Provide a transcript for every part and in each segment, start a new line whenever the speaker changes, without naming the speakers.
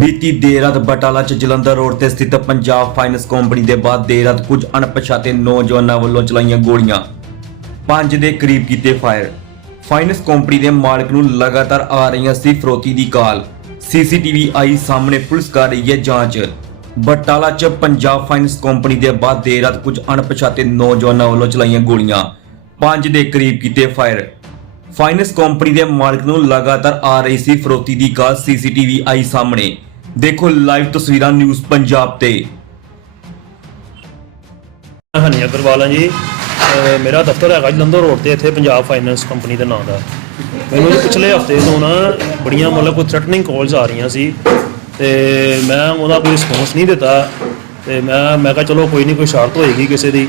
ਬੀਤੀ ਦੇਰ ਰਾਤ ਬਟਾਲਾ ਚ ਜਲੰਧਰ ਰੋਡ ਤੇ ਸਥਿਤ ਪੰਜਾਬ ਫਾਈਨੈਂਸ ਕੰਪਨੀ ਦੇ ਬਾਅਦ ਦੇਰ ਰਾਤ ਕੁਝ ਅਣਪਛਾਤੇ ਨੌਜਵਾਨਾਂ ਵੱਲੋਂ ਚਲਾਈਆਂ ਗੋਲੀਆਂ। ਪੰਜ ਦੇ ਕਰੀਬ ਕੀਤੇ ਫਾਇਰ। ਫਾਈਨੈਂਸ ਕੰਪਨੀ ਦੇ ਮਾਲਕ ਨੂੰ ਲਗਾਤਾਰ ਆ ਰਹੀਆਂ ਸੀ ਫਰੋਤੀ ਦੀ ਕਾਲ। ਸੀਸੀਟੀਵੀ ਆਈ ਸਾਹਮਣੇ ਪੁਲਿਸ ਕਰ ਰਹੀ ਹੈ ਜਾਂਚ। ਬਟਾਲਾ ਚ ਪੰਜਾਬ ਫਾਈਨੈਂਸ ਕੰਪਨੀ ਦੇ ਬਾਅਦ ਦੇਰ ਰਾਤ ਕੁਝ ਅਣਪਛਾਤੇ ਨੌਜਵਾਨਾਂ ਵੱਲੋਂ ਚਲਾਈਆਂ ਗੋਲੀਆਂ। ਪੰਜ ਦੇ ਕਰੀਬ ਕੀਤੇ ਫਾਇਰ। ਫਾਈਨੈਂਸ ਕੰਪਨੀ ਦੇ ਮਾਲਕ ਨੂੰ ਲਗਾਤਾਰ ਆ ਰਹੀ ਸੀ ਫਰੋਤੀ ਦੀ ਕਾਲ ਸੀਸੀਟੀਵੀ ਆਈ ਸਾਹਮਣੇ। ਦੇਖੋ ਲਾਈਵ ਤਸਵੀਰਾਂ ਨਿਊਜ਼ ਪੰਜਾਬ ਤੇ।
ਹਨੀ ਅਗਰਵਾਲ ਹਾਂ ਜੀ। ਅਹ ਮੇਰਾ ਦਫ਼ਤਰ ਹੈਗਾ ਜਲੰਧਰ ਰੋਡ ਤੇ, ਇੱਥੇ ਪੰਜਾਬ ਫਾਈਨੈਂਸ ਕੰਪਨੀ ਦੇ ਨਾਂ ਦਾ। ਮੈਨੂੰ ਜੀ ਪਿਛਲੇ ਹਫ਼ਤੇ ਤੋਂ ਨਾ ਬੜੀਆਂ ਮਤਲਬ ਕੋਈ ਥ੍ਰੈਟਨਿੰਗ ਕਾਲਸ ਆ ਰਹੀਆਂ ਸੀ ਤੇ ਮੈਂ ਉਹਦਾ ਕੋਈ ਰਿਸਪੌਂਸ ਨਹੀਂ ਦਿੱਤਾ ਤੇ ਮੈਂ ਮੈਂ ਕਿਹਾ ਚਲੋ ਕੋਈ ਨਹੀਂ, ਕੋਈ ਸ਼ਰਤ ਹੋਏਗੀ ਕਿਸੇ ਦੀ।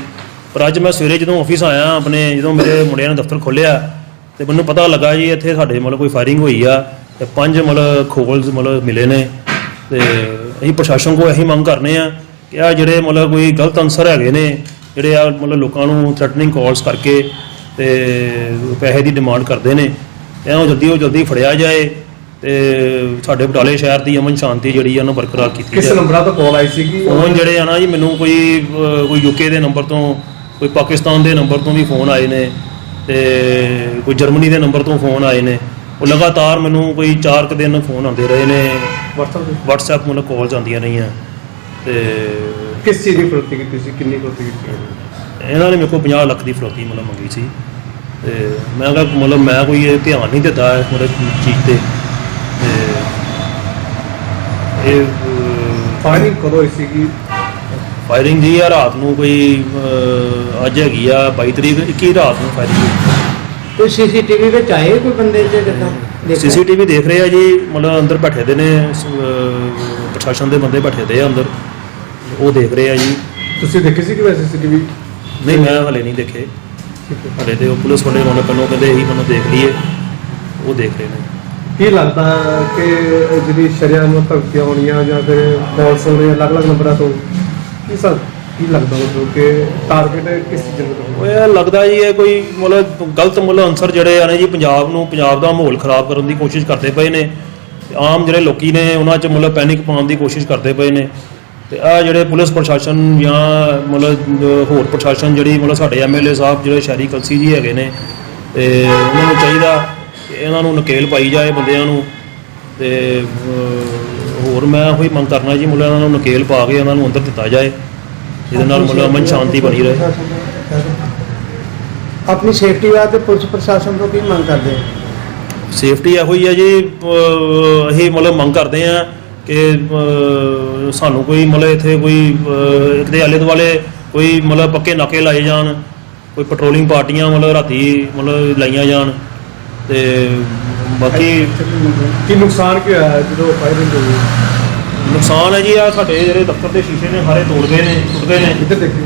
ਪਰ ਅੱਜ ਮੈਂ ਸਵੇਰੇ ਜਦੋਂ ਆਫਿਸ ਆਇਆ, ਆਪਣੇ ਜਦੋਂ ਮੇਰੇ ਮੁੰਡਿਆਂ ਨੇ ਦਫ਼ਤਰ ਖੋਲ੍ਹਿਆ ਤੇ ਮੈਨੂੰ ਪਤਾ ਲੱਗਾ ਜੀ ਇੱਥੇ ਸਾਡੇ ਮਤਲਬ ਕੋਈ ਫਾਇਰਿੰਗ ਹੋਈ ਆ ਤੇ ਪੰਜ ਮਤਲਬ ਖੋਲਸ ਮਤਲਬ ਮਿਲੇ ਨੇ। ਤੇ ਅਸੀਂ ਪ੍ਰਸ਼ਾਸਨ ਕੋਲ ਇਹੀ ਮੰਗ ਕਰਨੇ ਆ ਕਿ ਆ ਜਿਹੜੇ ਮਤਲਬ ਕੋਈ ਗਲਤ ਅਨਸਰ ਹੈਗੇ ਨੇ ਜਿਹੜੇ ਆ ਮਤਲਬ ਲੋਕਾਂ ਨੂੰ ਥ੍ਰੈਟਨਿੰਗ ਕਾਲਸ ਕਰਕੇ ਤੇ ਪੈਸੇ ਦੀ ਡਿਮਾਂਡ ਕਰਦੇ ਨੇ ਇਹਨਾਂ ਜਲਦੀ ਤੋਂ ਜਲਦੀ ਫੜਿਆ ਜਾਏ ਤੇ ਸਾਡੇ ਬਟਾਲੇ ਸ਼ਹਿਰ ਦੀ ਅਮਨ ਸ਼ਾਂਤੀ ਜਿਹੜੀ ਆ ਉਹਨੂੰ ਬਰਕਰਾਰ ਕੀਤੀ
ਕਿਸ
ਜਾਏ।
ਨੰਬਰਾਂ ਤੋਂ ਕਾਲ ਆਈ ਸੀਗੀ?
ਫੋਨ ਜਿਹੜੇ ਆ ਨਾ ਜੀ ਮੈਨੂੰ ਕੋਈ ਅਹ, ਕੋਈ ਯੂਕੇ ਦੇ ਨੰਬਰ ਤੋਂ ਕੋਈ ਪਾਕਿਸਤਾਨ ਦੇ ਨੰਬਰ ਤੋਂ ਵੀ ਫੋਨ ਆਏ ਨੇ ਤੇ ਕੋਈ ਜਰਮਨੀ ਦੇ ਨੰਬਰ ਤੋਂ ਫੋਨ ਆਏ ਨੇ ਉਹ ਲਗਾਤਾਰ ਮੈਨੂੰ ਕੋਈ 4 ਕੁ ਦਿਨ ਫੋਨ ਆਉਂਦੇ ਰਹੇ ਨੇ।
WhatsApp ਤੇ?
WhatsApp ਮੈਨੂੰ ਕਾਲਸ ਆਉਂਦੀਆਂ ਰਹੀਆਂ ਤੇ
ਕਿਸ ਚੀਜ਼ ਦੀ ਫਰੋਤੀ ਕੀਤੀ ਸੀ? ਕਿੰਨੀ ਫਰੋਤੀ ਕੀਤੀ
ਇਹਨਾਂ ਨੇ ਮੇਰੇ ਕੋਲ 50 ਲੱਖ ਦੀ ਫਰੋਤੀ ਮਤਲਬ ਮੰਗੀ ਸੀ ਤੇ ਮੈਂ ਕਿਹਾ ਮਤਲਬ ਮੈਂ ਕੋਈ ਇਹ ਧਿਆਨ ਨਹੀਂ ਦਿੱਤਾ ਇਸ ਮਤਲਬ ਚੀਜ਼ ਤੇ ਤੇ ਇਹ
ਫਾਇਰਿੰਗ ਕਦੋਂ ਹੋਈ ਸੀਗੀ?
ਫਾਇਰਿੰਗ ਜੀ ਆ ਰਾਤ ਨੂੰ ਕੋਈ ਅੱਜ ਹੈਗੀ ਆ 22 ਤਰੀਕ 21 ਰਾਤ ਨੂੰ ਫਾਇਰਿੰਗ ਹੋਈ।
ਕੋਈ ਸੀਸੀਟੀਵੀ ਵਿੱਚ ਆਏ ਕੋਈ ਬੰਦੇ ਜੇ ਕਿਦਾਂ
ਸੀਸੀਟੀਵੀ ਦੇਖ ਰਹੇ ਆ ਜੀ ਮਤਲਬ ਅੰਦਰ ਬੈਠੇ ਦੇ ਨੇ ਅਹ, ਪ੍ਰਸ਼ਾਸਨ ਦੇ ਬੰਦੇ ਬੈਠੇ ਦੇ ਆ ਅੰਦਰ। ਉਹ ਦੇਖ ਰਹੇ ਆ ਜੀ।
ਤੁਸੀਂ ਦੇਖੀ ਸੀ ਕਿ ਵੈਸੇ ਸੀਸੀਟੀਵੀ
ਨਹੀਂ ਮੈਂ ਹਲੇ ਨਹੀਂ ਦੇਖੇ। ਹਲੇ ਤੇ ਉਹ ਪੁਲਿਸ ਵਾਲੇ ਮਤਲਬ ਪਹਿਲਾਂ ਕਹਿੰਦੇ ਇਹੀ ਮੈਨੂੰ ਦੇਖ ਲਈਏ। ਉਹ ਦੇਖ ਰਹੇ ਨੇ।
ਕੀ ਲੱਗਦਾ ਕਿ ਜਿਹੜੀ ਸ਼ਰਿਆਮ ਧਮਕੀਆਂ ਹੋਣੀਆਂ ਜਾਂ ਫਿਰ ਕਾਲਸ ਹੋਣੇ ਅਲੱਗ-ਅਲੱਗ ਨੰਬਰਾਂ ਤੋਂ? ਕੀ ਸਰ? ਕੀ ਲੱਗਦਾ ਤੁਹਾਨੂੰ ਕਿ ਟਾਰਗੇਟ ਕਿਸ ਚੀਜ਼ ਨੂੰ
ਉਹ ਇਹ ਲੱਗਦਾ ਜੀ ਇਹ ਕੋਈ ਮਤਲਬ ਗਲਤ ਮਤਲਬ ਅਨਸਰ ਜਿਹੜੇ ਆ ਨੇ ਜੀ ਪੰਜਾਬ ਨੂੰ ਪੰਜਾਬ ਦਾ ਮਾਹੌਲ ਖਰਾਬ ਕਰਨ ਦੀ ਕੋਸ਼ਿਸ਼ ਕਰਦੇ ਪਏ ਨੇ। ਤੇ ਆਮ ਜਿਹੜੇ ਲੋਕੀ ਨੇ ਉਹਨਾਂ 'ਚ ਮਤਲਬ ਪੈਨਿਕ ਪਾਉਣ ਦੀ ਕੋਸ਼ਿਸ਼ ਕਰਦੇ ਪਏ ਨੇ। ਤੇ ਆ ਜਿਹੜੇ ਪੁਲਿਸ ਪ੍ਰਸ਼ਾਸਨ ਜਾਂ ਮਤਲਬ ਹੋਰ ਪ੍ਰਸ਼ਾਸਨ ਜਿਹੜੀ ਮਤਲਬ ਸਾਡੇ ਐਮਐਲਏ ਸਾਹਿਬ ਜਿਹੜੇ ਸ਼ਹਿਰੀ ਕਲਸੀ ਜੀ ਹੈਗੇ ਨੇ ਤੇ ਉਹਨਾਂ ਨੂੰ ਚਾਹੀਦਾ ਕਿ ਇਹਨਾਂ ਨੂੰ ਨਕੇਲ ਪਾਈ ਜਾਏ ਬੰਦਿਆਂ ਨੂੰ। ਤੇ ਅਹ, ਹੋਰ ਮੈਂ ਉਹੀ ਮੰਗ ਕਰਨਾ ਜੀ ਮਤਲਬ ਇਹਨਾਂ ਨੂੰ ਨਕੇਲ ਪਾ ਕੇ ਇਹਨਾਂ ਨੂੰ ਅੰਦਰ ਦਿੱਤਾ ਜਾਏ। ਜਿਹਦੇ ਨਾਲ ਮਤਲਬ ਅਮਨ ਸ਼ਾਂਤੀ ਬਣੀ ਰਹੇ
ਆਪਣੀ ਸੇਫਟੀ ਵਾਸਤੇ ਪੁਲਿਸ ਪ੍ਰਸ਼ਾਸਨ ਤੋਂ ਕੀ ਮੰਗ ਕਰਦੇ ਆ?
ਸੇਫਟੀ ਇਹੋ ਹੀ ਹੈ ਜੀ ਅਹ ਅਸੀਂ ਮਤਲਬ ਮੰਗ ਕਰਦੇ ਆ ਕਿ ਅਹ ਸਾਨੂੰ ਕੋਈ ਮਤਲਬ ਇੱਥੇ ਕੋਈ ਅਹ ਦੇ ਆਲੇ ਦੁਆਲੇ ਕੋਈ ਮਤਲਬ ਪੱਕੇ ਨਾਕੇ ਲਾਏ ਜਾਣ ਕੋਈ ਪੈਟਰੋਲਿੰਗ ਪਾਰਟੀਆਂ ਮਤਲਬ ਰਾਤੀ ਮਤਲਬ ਲਾਈਆਂ ਜਾਣ ਤੇ ਬਾਕੀ
ਕੀ ਨੁਕਸਾਨ ਕੀ ਹੋਇਆ ਜਦੋਂ ਫਾਇਰਿੰਗ ਹੋਈ
ਨੁਕਸਾਨ ਹੈ ਜੀ ਆ ਸਾਡੇ ਜਿਹੜੇ ਦਫ਼ਤਰ ਦੇ ਸ਼ੀਸ਼ੇ ਨੇ ਸਾਰੇ ਤੋੜ ਗਏ ਨੇ ਟੁੱਟ ਗਏ ਨੇ।
ਇੱਧਰ ਦੇਖੀ।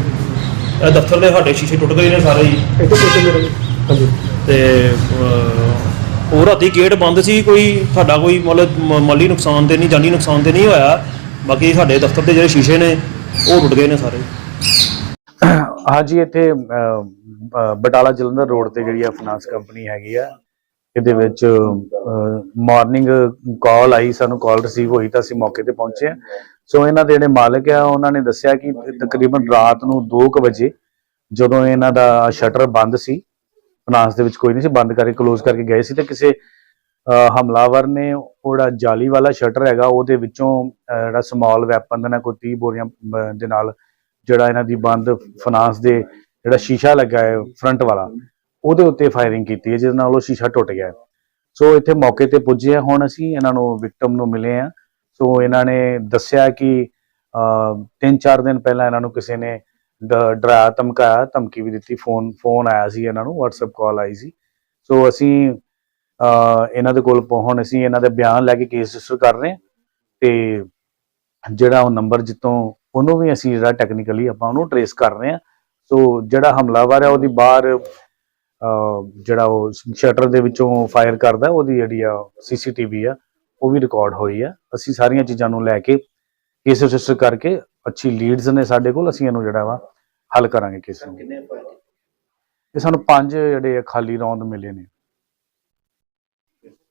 ਇਹ ਦਫ਼ਤਰ ਦੇ ਸਾਡੇ ਸ਼ੀਸ਼ੇ ਟੁੱਟ ਗਏ ਨੇ ਸਾਰੇ ਹੀ
ਇੱਧਰ ਕਿਤੇ ਮੇਰੇ। ਹਾਂਜੀ।
ਤੇ ਅਹ, ਉਹ ਰਾਤੀ ਗੇਟ ਬੰਦ ਸੀ ਕੋਈ ਸਾਡਾ ਕੋਈ ਮਤਲਬ ਮ- ਮਾਲੀ ਨੁਕਸਾਨ ਤੇ ਨਹੀਂ ਜਾਨੀ ਨੁਕਸਾਨ ਤੇ ਨਹੀਂ ਹੋਇਆ। ਬਾਕੀ ਸਾਡੇ ਦਫ਼ਤਰ ਦੇ ਜਿਹੜੇ ਸ਼ੀਸ਼ੇ ਨੇ ਉਹ ਟੁੱਟ ਗਏ ਨੇ ਸਾਰੇ।
ਹਾਂਜੀ ਇੱਥੇ ਅਹ, ਬ- ਬਟਾਲਾ ਜਲੰਧਰ ਰੋਡ ਤੇ ਜਿਹੜੀ ਆ ਫਾਈਨਾਂਸ ਕੰਪਨੀ ਹੈਗੀ ਆ ਇਹਦੇ ਵਿੱਚ ਮਾਰਨਿੰਗ ਕਾਲ ਆਈ, ਸਾਨੂੰ ਕਾਲ ਰਿਸੀਵ ਹੋਈ ਤਾਂ ਅਸੀਂ ਮੌਕੇ ਤੇ ਪਹੁੰਚੇ ਆ ਸੋ ਇਹਨਾਂ ਦੇ ਜਿਹੜੇ ਮਾਲਕ ਆ, ਉਹਨਾਂ ਨੇ ਦੱਸਿਆ ਕਿ ਤਕਰੀਬਨ ਰਾਤ ਨੂੰ 2:00 ਵਜੇ ਜਦੋਂ ਇਹਨਾਂ ਦਾ ਸ਼ਟਰ ਬੰਦ ਸੀ ਫਾਈਨਾਂਸ ਦੇ ਵਿੱਚ ਕੋਈ ਨਹੀਂ ਸੀ, ਬੰਦ ਕਰਕੇ ਕਲੋਜ਼ ਕਰਕੇ ਗਏ ਸੀ ਤੇ ਕਿਸੇ ਹਮਲਾਵਰ ਨੇ ਉਹ ਜਿਹੜਾ ਜਾਲੀ ਵਾਲਾ ਸ਼ਟਰ ਹੈਗਾ, ਉਹਦੇ ਵਿੱਚੋਂ ਜਿਹੜਾ ਸਮਾਲ ਵੈਪਨ ਦੇ ਨਾਲ ਕੋਈ 30 ਬੋਰੀਆਂ ਦੇ ਨਾਲ ਜਿਹੜਾ ਇਹਨਾਂ ਦੀ ਬੰਦ ਫਾਈਨਾਂਸ ਦੇ ਜਿਹੜਾ ਸ਼ੀਸ਼ਾ ਲੱਗਾ ਹੈ ਫਰੰਟ ਵਾਲਾ ਉਹਦੇ ਉੱਤੇ ਫਾਇਰਿੰਗ ਕੀਤੀ ਹੈ ਜਿਹਦੇ ਨਾਲ ਉਹ ਸ਼ੀਸ਼ਾ ਟੁੱਟ ਗਿਆ ਸੋ ਇੱਥੇ ਮੌਕੇ ਤੇ ਪੁੱਜੇ ਆ ਹੁਣ ਅਸੀਂ ਇਹਨਾਂ ਨੂੰ ਵਿਕਟਮ ਨੂੰ ਮਿਲੇ ਆ ਸੋ ਇਹਨਾਂ ਨੇ ਦੱਸਿਆ ਕਿ ਤਿੰਨ ਚਾਰ ਦਿਨ ਪਹਿਲਾਂ ਇਹਨਾਂ ਨੂੰ ਕਿਸੇ ਨੇ ਡਰਾਇਆ ਧਮਕਾਇਆ ਧਮਕੀ ਵੀ ਦਿੱਤੀ ਫੋਨ ਫੋਨ ਆਇਆ ਸੀ ਇਹਨਾਂ ਨੂੰ WhatsApp ਕਾਲ ਆਈ ਸੀ। ਸੋ ਅਸੀਂ ਅਹ, ਇਹਨਾਂ ਦੇ ਕੋਲ ਪਹੁੰਚ ਅਸੀਂ ਇਹਨਾਂ ਦੇ ਬਿਆਨ ਲੈ ਕੇ ਕੇਸ ਰਜਿਸਟਰ ਕਰ ਰਹੇ ਹਾਂ ਤੇ ਜਿਹੜਾ ਉਹ ਨੰਬਰ ਜਿੱਤੋਂ ਉਹਨੂੰ ਵੀ ਅਸੀਂ ਜਿਹੜਾ ਟੈਕਨੀਕਲੀ ਆਪਾਂ ਉਹਨੂੰ ਟਰੇਸ ਕਰ ਰਹੇ ਹਾਂ। ਸੋ ਜਿਹੜਾ ਹਮਲਾਵਰ ਹੈ ਉਹਦੀ ਬਾਹਰ ਜਿਹੜਾ ਉਹ ਸ਼ਟਰ ਦੇ ਵਿੱਚੋਂ ਫਾਇਰ ਕਰਦਾ ਉਹਦੀ ਜਿਹੜੀ ਆ ਸੀਸੀਟੀਵੀ ਆ ਉਹ ਵੀ ਰਿਕਾਰਡ ਹੋਈ ਆ। ਅਸੀਂ ਸਾਰੀਆਂ ਚੀਜ਼ਾਂ ਨੂੰ ਲੈ ਕੇ ਕੇਸ ਰਜਿਸਟਰ ਕਰਕੇ ਅੱਛੀ ਲੀਡਸ ਨੇ ਸਾਡੇ ਕੋਲ ਅਸੀਂ ਇਹਨੂੰ ਜਿਹੜਾ ਵਾ ਹੱਲ ਕਰਾਂਗੇ ਕੇਸ ਨੂੰ। ਇਹ ਸਾਨੂੰ ਪੰਜ ਜਿਹੜੇ ਖਾਲੀ ਰੌਂਦ ਮਿਲੇ ਨੇ।